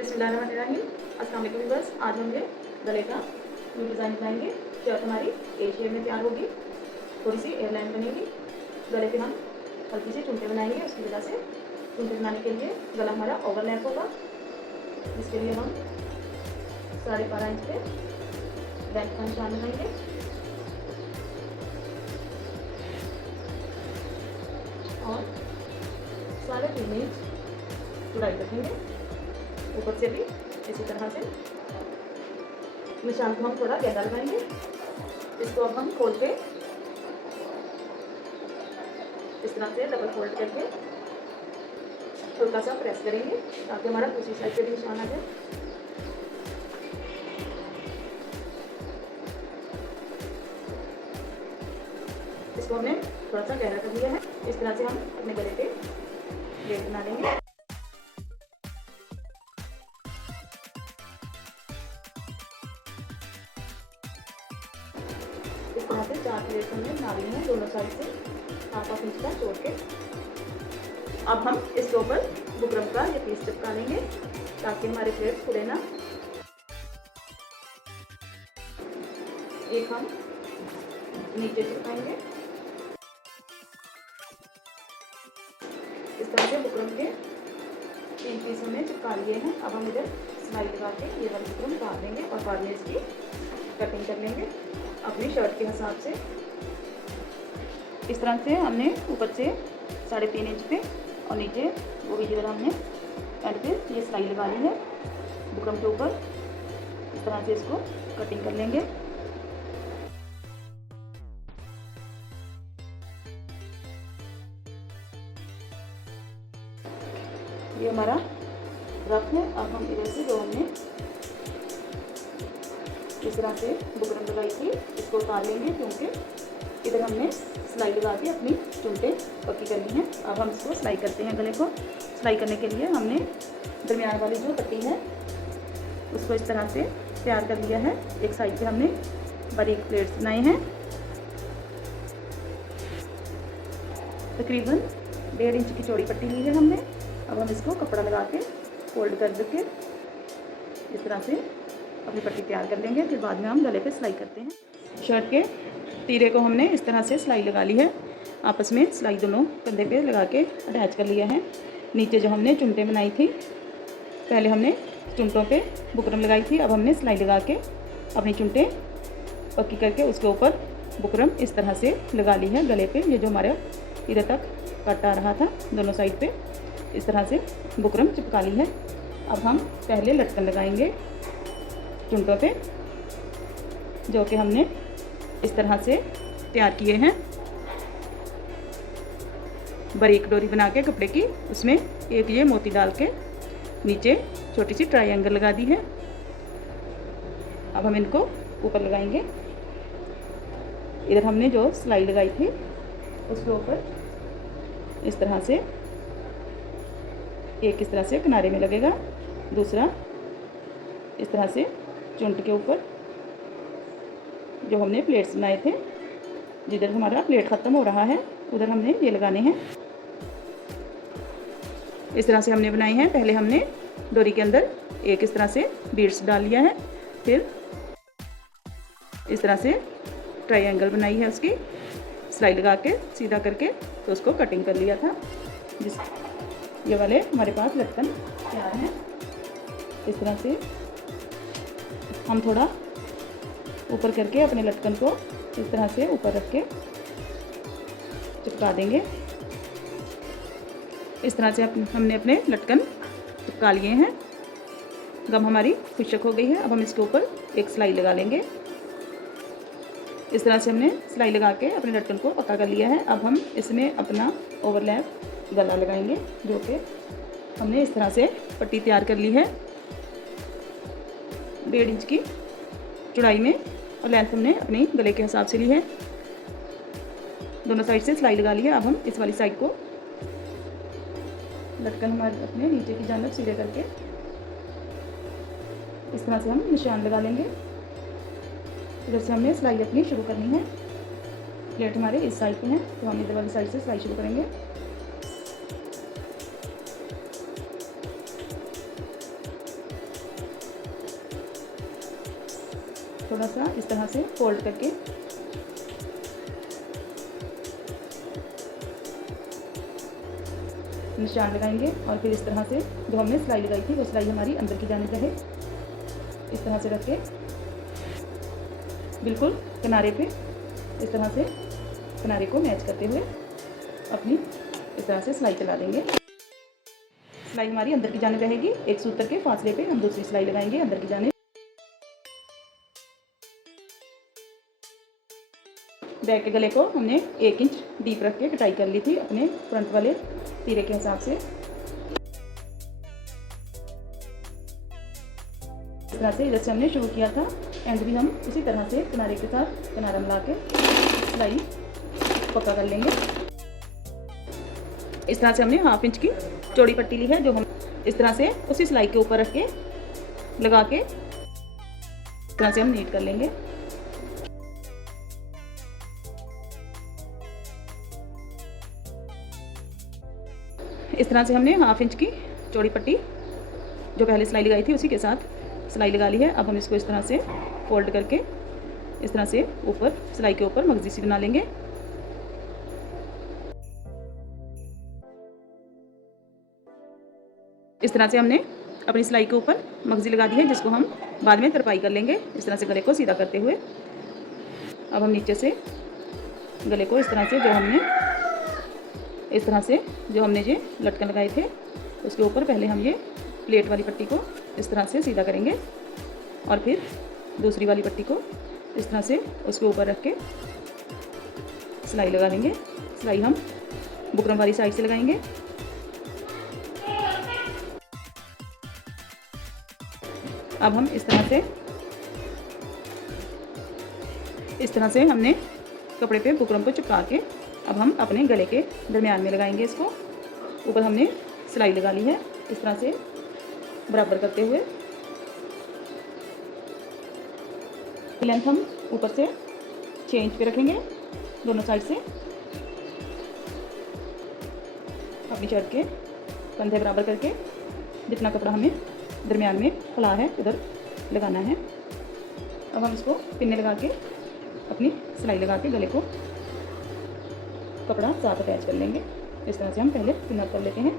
बिस्मिल्लाहिर्रहमानिर्रहीम। अस्सलाम वालेकुम व्यूअर्स, आज हम ये गले का न्यू डिज़ाइन बनाएंगे। शर्ट हमारी ए शेप में तैयार होगी, थोड़ी सी एयरलाइन बनेगी। गले पे हम हल्की सी चुनटे बनाएंगे। उसकी वजह से चुनटे बनाने के लिए गला हमारा ओवरलैप होगा, जिसके लिए हम 12.5 इंच पे बैंक का निशान लगाएंगे और 3.5 इंच चौड़ाई रखेंगे। ऊपर से भी इसी तरह से निशान को हम थोड़ा गहरा लगाएंगे। इसको अब हम खोल के इस तरह से डबल फोल्ड करके हल्का सा प्रेस करेंगे ताकि हमारा दूसरी साइड से भी निशान आ जाए। इसको हमने थोड़ा सा गहरा कर लिया है। इस तरह से हम अपने गले पे प्लेट बना लेंगे। इस तरह से 4 प्लेट हमने बना ली हैं, दोनों साइड से 1/2 इंच का छोड़ के। अब हम इसके ऊपर बुकरम का ये पीस चिपका लेंगे ताकि हमारे प्लेट खुले ना। एक हम नीचे चिपकाएंगे। इस तरह से बुकरम के 3 पीस हमने चिपका लिए हैं। अब हम इधर सिलाई लगा के ये वाला बुकरम उतार देंगे और बाद में इसकी कटिंग कर लेंगे अपनी शर्ट के हिसाब से। इस तरह से हमने ऊपर से 3.5 इंच पे और नीचे वो भी जिधर हमने एंड पे ये सिलाई लगा ली है बुकरम के ऊपर, इस तरह से इसको कटिंग कर लेंगे। ये हमारा रफ है। अब हम इधर से जो हमने इस तरह से बुकरम लगाई थी इसको उतार लेंगे, क्योंकि इधर हमने सिलाई लगा के अपनी चुनटे पक्की करनी है। अब हम इसको सिलाई करते हैं। गले को सिलाई करने के लिए हमने दरमियान वाली जो पट्टी है उसको इस तरह से तैयार कर लिया है। एक साइड पे हमने बारीक प्लेट्स बनाए हैं। तकरीबन 1.5 इंच की चौड़ी पट्टी ली है हमने। अब हम इसको कपड़ा लगा के फोल्ड कर देके इस तरह से अपनी पट्टी तैयार कर लेंगे। फिर बाद में हम गले पे सिलाई करते हैं। शर्ट के तीरे को हमने इस तरह से सिलाई लगा ली है। आपस में सिलाई दोनों कंधे पे लगा के अटैच कर लिया है। नीचे जो हमने चुनटे बनाई थी, पहले हमने चुनटों पे बुकरम लगाई थी, अब हमने सिलाई लगा के अपनी चुनटे पक्की करके उसके ऊपर बुकरम इस तरह से लगा ली है गले पे। ये जो हमारा इधर तक कट आ रहा था दोनों साइड पे इस तरह से बुकरम चिपका ली है। अब हम पहले लटकन लगाएंगे चुनटों पे, जो कि हमने इस तरह से तैयार किए हैं। बारीक डोरी बना के कपड़े की, उसमें एक ये मोती डाल के नीचे छोटी सी ट्रायंगल लगा दी है। अब हम इनको ऊपर लगाएंगे। इधर हमने जो सिलाई लगाई थी उसके ऊपर इस तरह से एक इस तरह से किनारे में लगेगा, दूसरा इस तरह से चुनट के ऊपर जो हमने प्लेट्स बनाए थे, जिधर हमारा प्लेट ख़त्म हो रहा है उधर हमने ये लगाने हैं। इस तरह से हमने बनाए हैं। पहले हमने डोरी के अंदर एक इस तरह से बीड्स डाल लिया है, फिर इस तरह से ट्रायंगल बनाई है, उसकी सिलाई लगा के सीधा करके तो उसको कटिंग कर लिया था। जिस ये वाले हमारे पास लटकन तैयार हैं। इस तरह से हम थोड़ा ऊपर करके अपने लटकन को इस तरह से ऊपर रख के चिपका देंगे। इस तरह से हमने अपने लटकन चिपका लिए हैं। गम हमारी खुशक हो गई है। अब हम इसके ऊपर एक सिलाई लगा लेंगे। इस तरह से हमने सिलाई लगा के अपने लटकन को पक्का कर लिया है। अब हम इसमें अपना ओवरलैप गला लगाएंगे, जो कि हमने इस तरह से पट्टी तैयार कर ली है 1.5 इंच की चौड़ाई में, और लेंथ हमने अपनी गले के हिसाब से ली है। दोनों साइड से सिलाई लगा ली है। अब हम इस वाली साइड को लटकन हमारे अपने नीचे की जानिब सीधे करके इस तरह से हम निशान लगा लेंगे। इधर से हमने सिलाई अपनी शुरू करनी है। प्लेट हमारे इस साइड पे हैं, तो हम इधर वाली साइड से सिलाई शुरू करेंगे। थोड़ा सा इस तरह से फोल्ड करके निशान लगाएंगे और फिर इस तरह से जो हमने सिलाई लगाई थी वो सिलाई हमारी अंदर की जानिब रहे। इस तरह से रख के बिल्कुल किनारे पे इस तरह से किनारे को मैच करते हुए अपनी इस तरह से सिलाई चला देंगे। सिलाई हमारी अंदर की जानिब रहेगी। एक सूत्र के फासले पे हम दूसरी सिलाई लगाएंगे अंदर की जानिब। बैक के गले को हमने 1 इंच डीप रख के कटाई कर ली थी अपने फ्रंट वाले तीरे के हिसाब से। इस तरह से जैसे हमने शुरू किया था एंड भी हम इसी तरह से किनारे के साथ किनारा मिला के सिलाई पक्का कर लेंगे। इस तरह से हमने 1/2 इंच की चौड़ी पट्टी ली है जो हम इस तरह से उसी सिलाई के ऊपर रख के लगा के इस तरह से हम नीट कर लेंगे। इस तरह से हमने 1/2 इंच की चौड़ी पट्टी जो पहले सिलाई लगाई थी उसी के साथ सिलाई लगा ली है। अब हम इसको इस तरह से फोल्ड करके इस तरह से ऊपर सिलाई के ऊपर मगजी सी बना लेंगे। इस तरह से हमने अपनी सिलाई के ऊपर मगजी लगा दी है जिसको हम बाद में तरपाई कर लेंगे इस तरह से गले को सीधा करते हुए। अब हम नीचे से गले को इस तरह से जो हमने ये लटकन लगाए थे उसके ऊपर पहले हम ये प्लेट वाली पट्टी को इस तरह से सीधा करेंगे और फिर दूसरी वाली पट्टी को इस तरह से उसके ऊपर रख के सिलाई लगा देंगे। सिलाई हम बुकरम वाली साइड से लगाएंगे। अब हम इस तरह से हमने कपड़े पे बुकरम को चिपका के अब हम अपने गले के दरमियान में लगाएंगे। इसको ऊपर हमने सिलाई लगा ली है इस तरह से बराबर करते हुए। लेंथ हम ऊपर से 6 इंच पे रखेंगे दोनों साइड से। अपनी शर्ट के कंधे बराबर करके जितना कपड़ा हमें दरमियान में फैला है उधर लगाना है। अब हम इसको पिन्ने लगा के अपनी सिलाई लगा के गले को कपड़ा साथ अटैच कर लेंगे। इस तरह से हम पहले पिन अप कर लेते हैं।